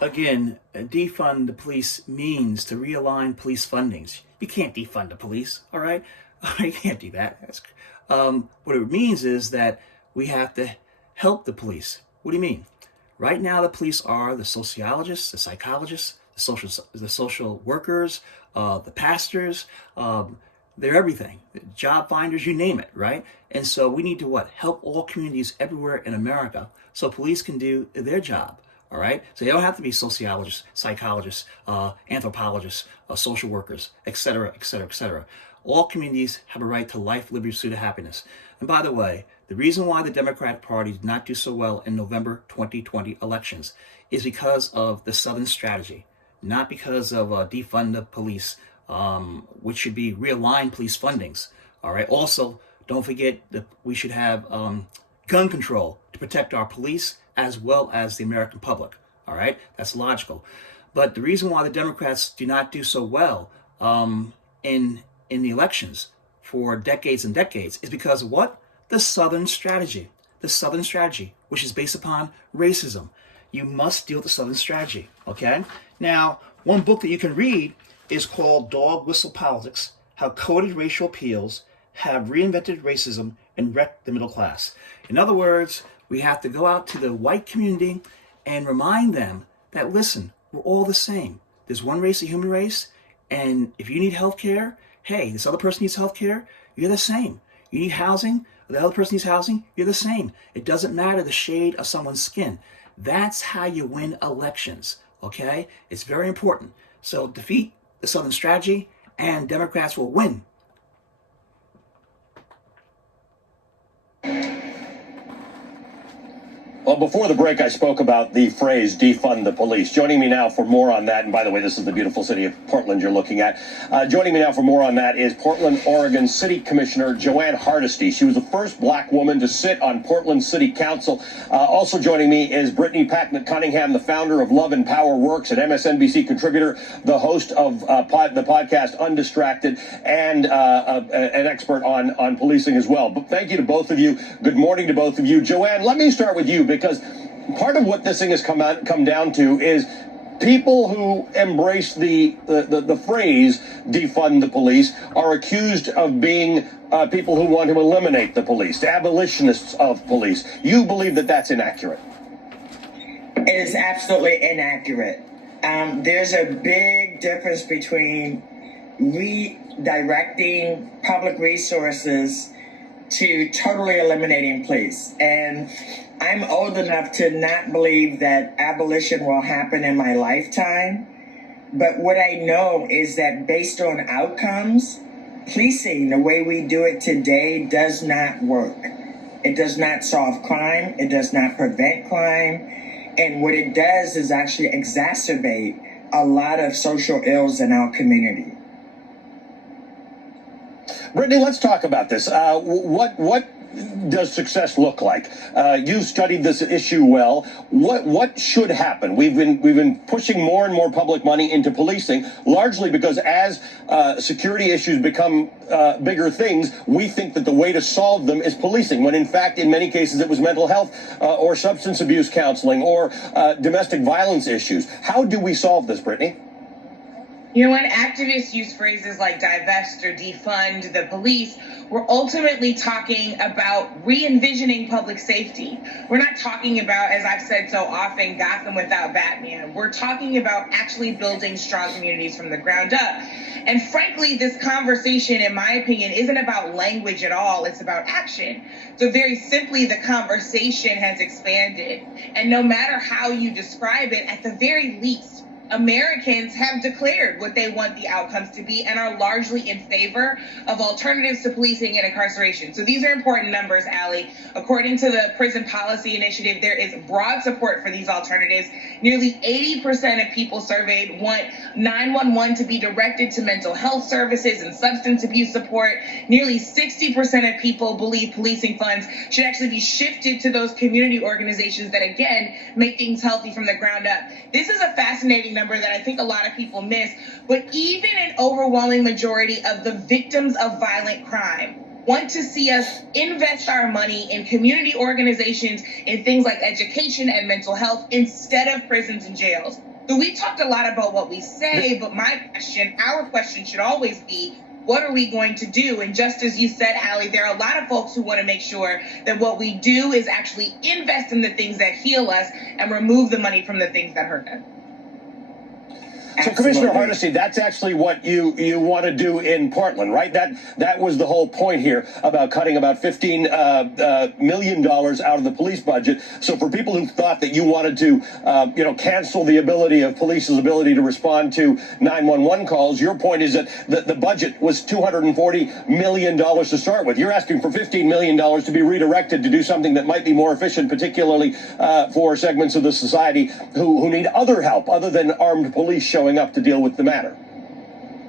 Again, defund the police means to realign police fundings. You can't defund the police, all right? You can't do that. What it means is that we have to help the police. What do you mean? Right now, the police are the sociologists, the psychologists, the social workers, the pastors. They're everything. Job finders, you name it, right? And so we need to what? Help all communities everywhere in America so police can do their job. All right. So they don't have to be sociologists, psychologists, anthropologists, social workers, et cetera, et cetera, et cetera. All communities have a right to life, liberty, pursuit of happiness. And by the way, the reason why the Democratic Party did not do so well in November 2020 elections is because of the Southern strategy, not because of defund the police, which should be realign police fundings. All right. Also, don't forget that we should have gun control to protect our police as well as the American public. All right, that's logical. But the reason why the Democrats do not do so well in the elections for decades and decades is because of what? The Southern strategy. The Southern strategy, which is based upon racism. You must deal with the Southern strategy. Okay. Now, one book that you can read is called Dog Whistle Politics: How Coded Racial Appeals Have Reinvented Racism and Wrecked the Middle Class. In other words, we have to go out to the white community and remind them that, listen, we're all the same. There's one race, the human race, and if you need health care, hey, this other person needs health care, you're the same. You need housing, the other person needs housing, you're the same. It doesn't matter the shade of someone's skin. That's how you win elections, okay? It's very important. So defeat the Southern strategy and Democrats will win. Well, before the break, I spoke about the phrase defund the police. Joining me now for more on that, and by the way, this is the beautiful city of Portland you're looking at. Joining me now for more on that is Portland, Oregon City Commissioner Joanne Hardesty. She was the first black woman to sit on Portland City Council. Also joining me is Brittany Pacman Cunningham, the founder of Love and Power Works, an MSNBC contributor, the host of the podcast Undistracted, and an expert on policing as well. But thank you to both of you. Good morning to both of you. Joanne, let me start with you, because part of what this thing has come down to is people who embrace the phrase defund the police are accused of being people who want to eliminate the police, abolitionists of police. You believe that that's inaccurate? It is absolutely inaccurate. There's a big difference between redirecting public resources to totally eliminating police. And I'm old enough to not believe that abolition will happen in my lifetime. But what I know is that based on outcomes, policing, the way we do it today, does not work. It does not solve crime. It does not prevent crime. And what it does is actually exacerbate a lot of social ills in our community. Brittany, let's talk about this. What does success look like? You studied this issue well. What should happen? We've been pushing more and more public money into policing, largely because as security issues become bigger things, we think that the way to solve them is policing, when in fact, in many cases, it was mental health or substance abuse counseling or domestic violence issues. How do we solve this, Brittany? You know, when activists use phrases like divest or defund the police, we're ultimately talking about re-envisioning public safety. We're not talking about, as I've said so often, Gotham without Batman. We're talking about actually building strong communities from the ground up. And frankly, this conversation, in my opinion, isn't about language at all. It's about action. So very simply, the conversation has expanded. And no matter how you describe it, at the very least, Americans have declared what they want the outcomes to be and are largely in favor of alternatives to policing and incarceration. So these are important numbers, Allie. According to the Prison Policy Initiative, there is broad support for these alternatives. Nearly 80% of people surveyed want 911 to be directed to mental health services and substance abuse support. Nearly 60% of people believe policing funds should actually be shifted to those community organizations that, again, make things healthy from the ground up. This is a fascinating number that I think a lot of people miss, but even an overwhelming majority of the victims of violent crime want to see us invest our money in community organizations, in things like education and mental health, instead of prisons and jails. So we talked a lot about what we say, but our question should always be, what are we going to do? And just as you said, Allie, there are a lot of folks who want to make sure that what we do is actually invest in the things that heal us and remove the money from the things that hurt us. So, Commissioner Hardesty, that's actually what you want to do in Portland, right? That was the whole point here about cutting about $15 million out of the police budget. So, for people who thought that you wanted to, cancel the ability of police's ability to respond to 911 calls, your point is that the budget was $240 million to start with. You're asking for $15 million to be redirected to do something that might be more efficient, particularly for segments of the society who need other help other than armed police showing up to deal with the matter.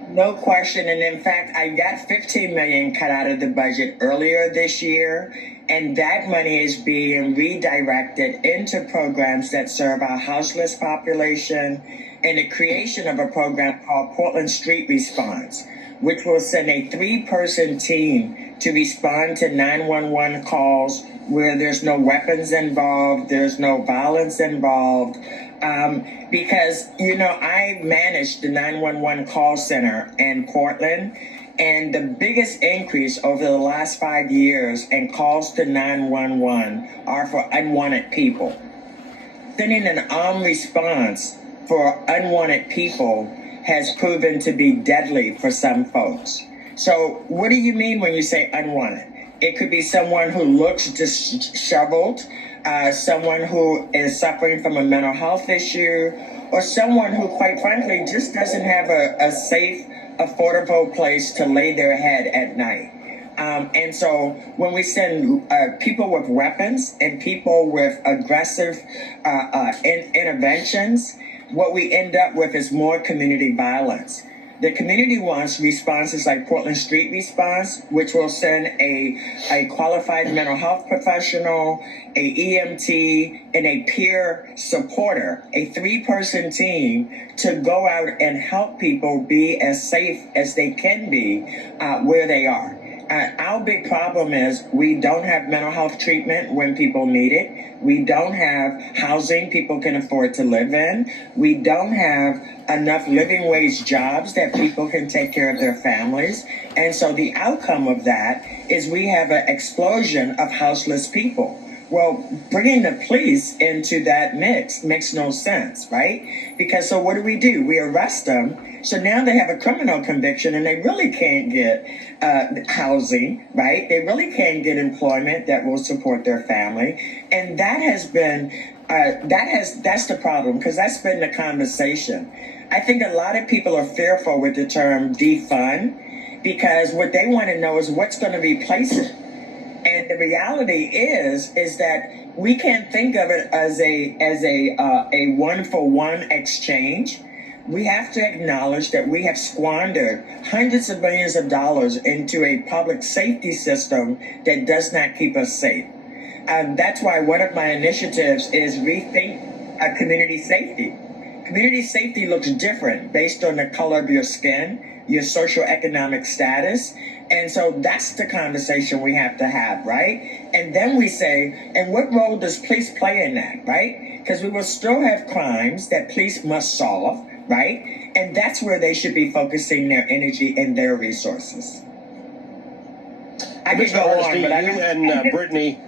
No question. And in fact, I got $15 million cut out of the budget earlier this year. And that money is being redirected into programs that serve our houseless population and the creation of a program called Portland Street Response, which will send a 3-person team to respond to 911 calls where there's no weapons involved, there's no violence involved. Because, I managed the 911 call center in Portland, and the biggest increase over the last 5 years in calls to 911 are for unwanted people. Sending an armed response for unwanted people has proven to be deadly for some folks. So what do you mean when you say unwanted? It could be someone who looks disheveled, someone who is suffering from a mental health issue, or someone who, quite frankly, just doesn't have a safe, affordable place to lay their head at night. And so when we send people with weapons and people with aggressive interventions, what we end up with is more community violence. The community wants responses like Portland Street Response, which will send a qualified mental health professional, a EMT, and a peer supporter, a 3-person team to go out and help people be as safe as they can be where they are. Our big problem is we don't have mental health treatment when people need it. We don't have housing people can afford to live in. We don't have enough living wage jobs that people can take care of their families. And so the outcome of that is we have an explosion of houseless people. Well, bringing the police into that mix makes no sense, right? Because so what do? We arrest them. So now they have a criminal conviction and they really can't get housing, right? They really can't get employment that will support their family. And that has been, that's the problem, because that's been the conversation. I think a lot of people are fearful with the term defund because what they want to know is what's going to replace it. And the reality is that we can't think of it as a one-for-one exchange. We have to acknowledge that we have squandered hundreds of millions of dollars into a public safety system that does not keep us safe. That's why one of my initiatives is rethink community safety. Community safety looks different based on the color of your skin, your socioeconomic status. And so that's the conversation we have to have, right? And then we say, and what role does police play in that, right? Because we will still have crimes that police must solve, right? And that's where they should be focusing their energy and their resources. I could go on, but you and Brittany.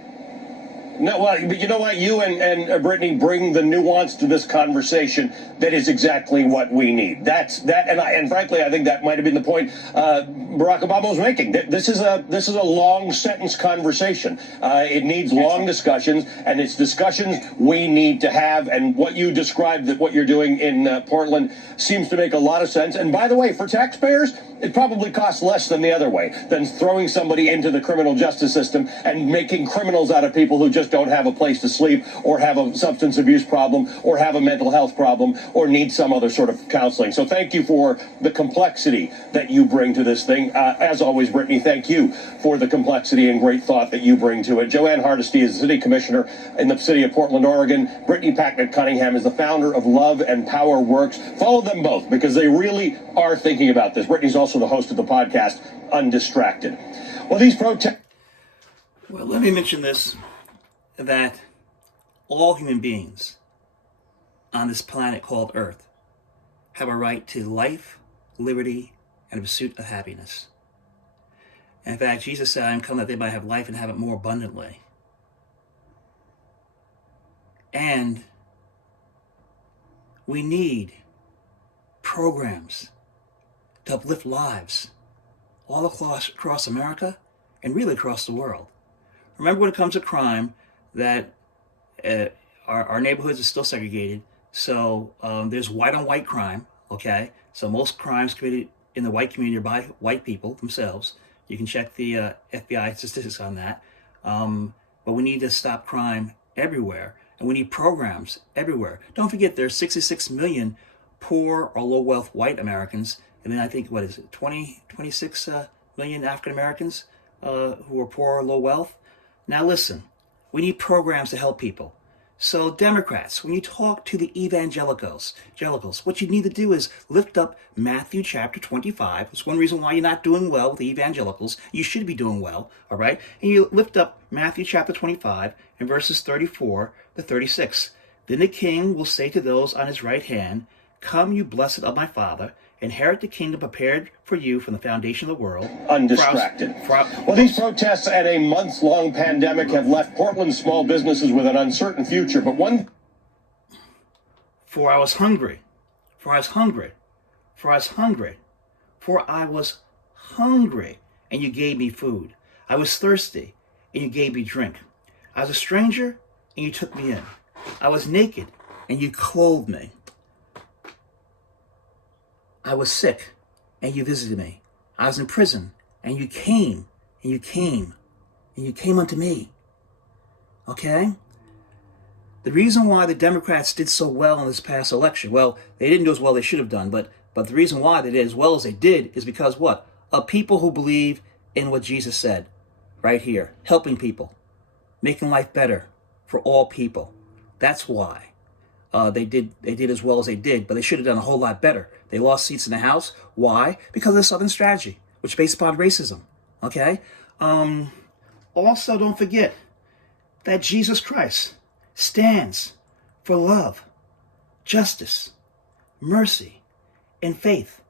No, well, but you know what? You and Brittany bring the nuance to this conversation that is exactly what we need. And frankly, I think that might have been the point Barack Obama was making. This is a long sentence conversation. It needs long discussions, and it's discussions we need to have. And what you described, that what you're doing in Portland, seems to make a lot of sense. And by the way, for taxpayers, it probably costs less than the other way, than throwing somebody into the criminal justice system and making criminals out of people who just don't have a place to sleep, or have a substance abuse problem, or have a mental health problem, or need some other sort of counseling. So thank you for the complexity that you bring to this thing. As always, Brittany, thank you for the complexity and great thought that you bring to it. Joanne Hardesty is the city commissioner in the city of Portland, Oregon. Brittany Pacman Cunningham is the founder of Love and Power Works. Follow them both because they really are thinking about this. Brittany's also the host of the podcast Undistracted. Well, these protests. Well, let me mention this, that all human beings on this planet called Earth have a right to life, liberty, and a pursuit of happiness. And in fact, Jesus said, I am come that they might have life and have it more abundantly. And we need programs to uplift lives all across America and really across the world. Remember, when it comes to crime, that our neighborhoods are still segregated. So there's white on white crime, okay? So most crimes committed in the white community are by white people themselves. You can check the FBI statistics on that. But we need to stop crime everywhere. And we need programs everywhere. Don't forget, there's 66 million poor or low wealth white Americans. And then I think, 26 million African Americans who are poor or low wealth. Now listen, we need programs to help people. So Democrats, when you talk to the evangelicals, what you need to do is lift up Matthew chapter 25. It's one reason why you're not doing well with the evangelicals. You should be doing well, all right? And you lift up Matthew chapter 25 and verses 34 to 36. Then the king will say to those on his right hand, come, you blessed of my Father, inherit the kingdom prepared for you from the foundation of the world. Undistracted. Well, these protests and a month-long pandemic have left Portland's small businesses with an uncertain future, but For I was hungry, and you gave me food. I was thirsty, and you gave me drink. I was a stranger, and you took me in. I was naked, and you clothed me. I was sick, and you visited me. I was in prison, and you came unto me. Okay? The reason why the Democrats did so well in this past election, well, they didn't do as well as they should have done, but the reason why they did as well as they did is because what? Of people who believe in what Jesus said right here, helping people, making life better for all people. That's why. They did as well as they did, but they should have done a whole lot better. They lost seats in the House. Why? Because of the Southern strategy, which is based upon racism. Okay? Also, don't forget that Jesus Christ stands for love, justice, mercy, and faith.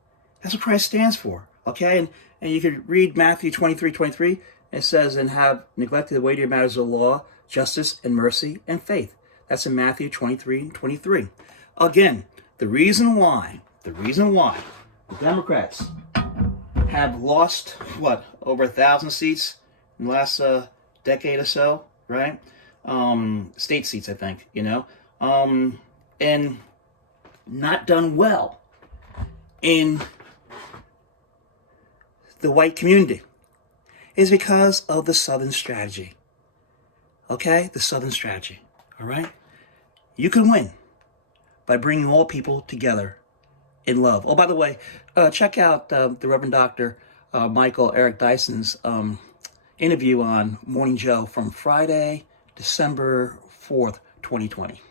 That's what Christ stands for. Okay? And you can read Matthew 23:23. It says, and have neglected the weightier matters of the law, justice, and mercy, and faith. That's in Matthew 23:23. Again, the reason why the Democrats have lost, over 1,000 seats in the last decade or so, right? State seats, I think, and not done well in the white community is because of the Southern strategy. Okay? The Southern strategy. All right? You can win by bringing all people together in love. Oh, by the way, check out the Reverend Dr. Michael Eric Dyson's interview on Morning Joe from Friday, December 4th, 2020.